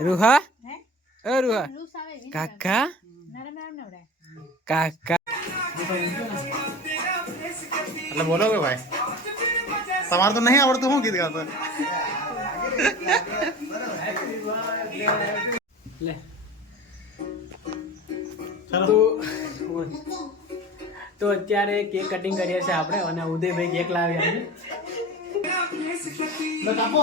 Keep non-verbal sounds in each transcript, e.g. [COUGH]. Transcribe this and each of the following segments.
રૂહા એ ઓ રૂહા કાકા કાકા એટલે બોલો કે ભાઈ તમારે તો નહીં આવડતું હું ગીત ગાતો લે તો તો અત્યારે કેક કટિંગ કરીએ છીએ આપણે અને ઉદયભાઈ કેક લાવ્યા છે બસ આપો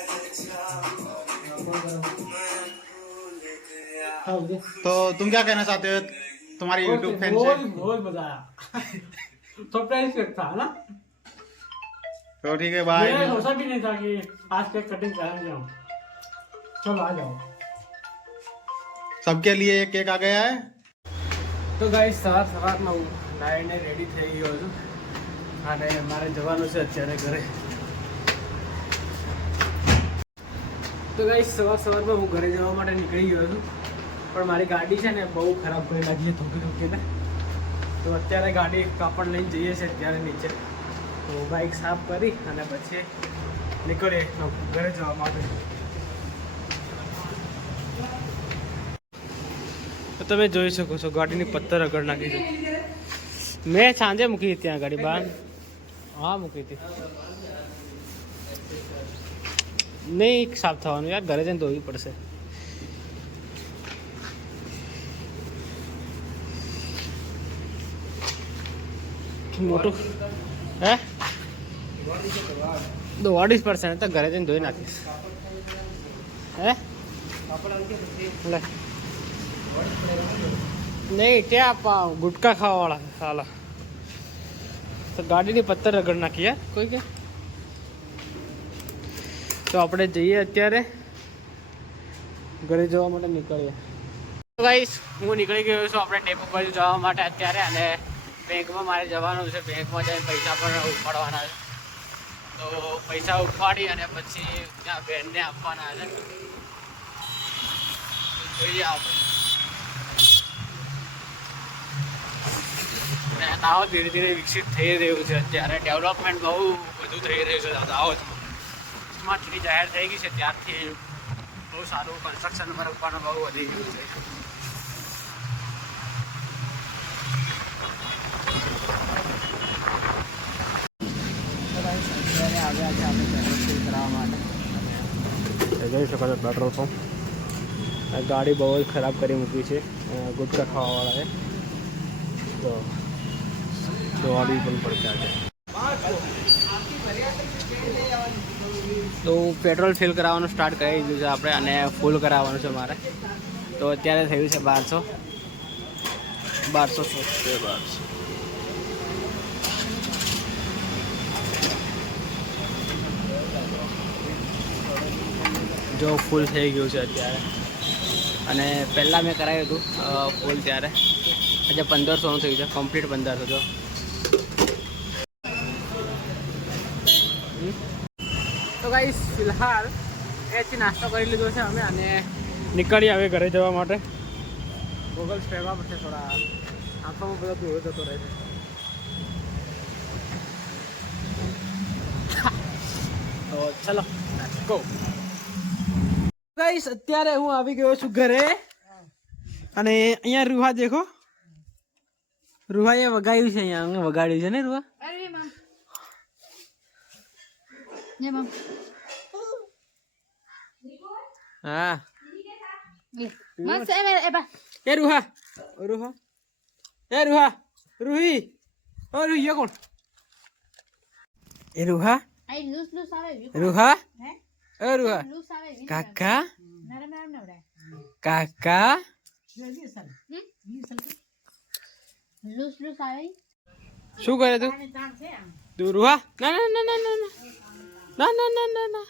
तो तुम क्या कहना चाहते हो तुम्हारी यूट्यूब फैन से बहुत बहुत मजा आया [LAUGHS] सरप्राइज केक था ना तो ठीक है मैंने बाय सोचा भी नहीं था कि आज केक कटिंग करेंगे हम चलो आ जाओ सबके लिए एक केक आ गया है તો ગાઈ સવાર સવારમાં હું નાઈને રેડી થઈ ગયો છું અને મારે જવાનું છે અત્યારે ઘરે તો ગાઈ સવાર સવારમાં હું ઘરે જવા માટે નીકળી ગયો છું પણ મારી ગાડી છે ને બહુ ખરાબ કરી લાગી છે ધોકી ધોકીને તો અત્યારે ગાડી કાપડ લઈને જઈએ છીએ અત્યારે નીચે. તો બાઇક સાફ કરી અને પછી નીકળીએ ઘરે જવા માટે. તો તમે જોઈ શકો છો, ગાડીની પથ્થર આગળ નાખી છે. મેં સાંજે મૂકી હતી ત્યાં ગાડી, બહાર. હા, મૂકી હતી. નહીં, સાફ થવાનું યાર, ઘરે જઈને ધોવી પડશે. મોટું. હે? તો અઢીસ પર્સન્ટ તો ઘરે જઈને ધોઈ નાખીશ. હે? લે. નહીં, ત્યાં ગુટકા ખાવાવાળા સાલા. તો ગાડીની પથ્થર રગડ નાખી યાર કોઈ કે? તો આપણે જઈએ અત્યારે. ઘરે જવા માટે નીકળીએ. ગાઈસ, હું નીકળી ગયો છું આપણે ડેપો પર જવા માટે અત્યારે અને બેંકમાં મારે જવાનું છે. બેંકમાં જઈને પૈસા પણ ઉપાડવાના છે. તો પૈસા ઉપાડી અને પછી ત્યાં બેનને આપવાના છે. જોઈએ આપણે. દાહોદ ધીરે ધીરે વિકસિત થઈ રહ્યું છે. અત્યારે ડેવલપમેન્ટ બહુ બધું થઈ રહ્યું છે. દાહોદમાં સ્માર્ટ સિટી જાહેર થઈ ગઈ છે. ત્યારથી બહુ સારું કન્સ્ટ્રક્શન વર્ક પણ બહુ વધી ગયું છે. છે જોઈ શકો છો પેટ્રોલ પંપ. ગાડી બહુ જ ખરાબ કરી મૂકી છે. ગુટકા ખાવાવાળાએ તો દોડી પણ પડતા છે. તો પેટ્રોલ ફિલ કરાવવાનું સ્ટાર્ટ કરી દીધું છે આપણે અને ફૂલ કરાવવાનું છે મારે. તો અત્યારે થયું છે બારસો. બારસો બારસો. જો ફૂલ થઈ ગયું છે અત્યારે. અને પહેલાં મેં કરાવ્યું હતું ફૂલ ત્યારે. આજે પંદરસોનું થયું છે કમ્પ્લીટ પંદરસો, જો. તો ભાઈ ફિલહાલ એથી નાસ્તો કરી લીધો છે અમે અને નીકળીએ હવે ઘરે જવા માટે. ગોગલ્સ પહેરવા પડશે થોડા. આંખોમાં બધો ધોળો જતો રહે છે. તો ચલો ગો ગાઈસ અત્યારે હું આવી ગયો છું ઘરે અને અહીંયા રૂહા દેખો રૂહા એ વગાડ્યું છે અહીંયા અમને વગાડ્યું છે ને રૂહા હા એ રૂહા રૂહા એ રૂહા રૂહી ઓ રૂહી કોણ એ રૂહા રૂહા હે વી કાકા કાકા શું કરે તું તું રૂહા ના ના ના ના ના ના ના ના ના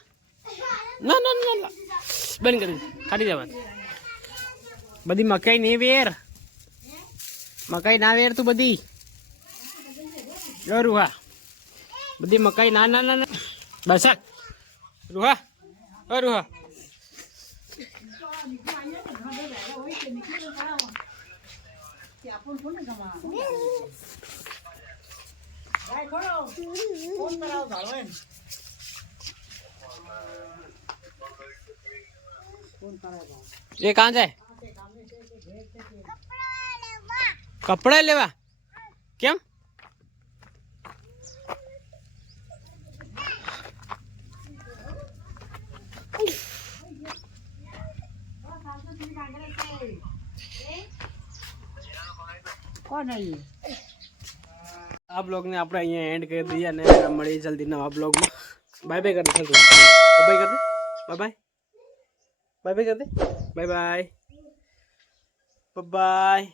ના ના ના ના બંધ કરી. કાઢી દેવાનું બધી મકાઈ નહીં વેર મકાઈ ના વેર તું બધી રૂહા બધી મકાઈ ના ના ના બસ. રૂહા ઓ રૂહા ये कहाँ जाए कपड़ा लेवा કેમ કોણ આવી આ બ્લોગને આપણે અહીંયા એન્ડ કરી દઈએ અને મળીએ જલ્દી નવા બ્લોગમાં બાય બાય કરી દે બાય કરી દે બાય બાય બાય બાય કરી દે બાય બાય બાય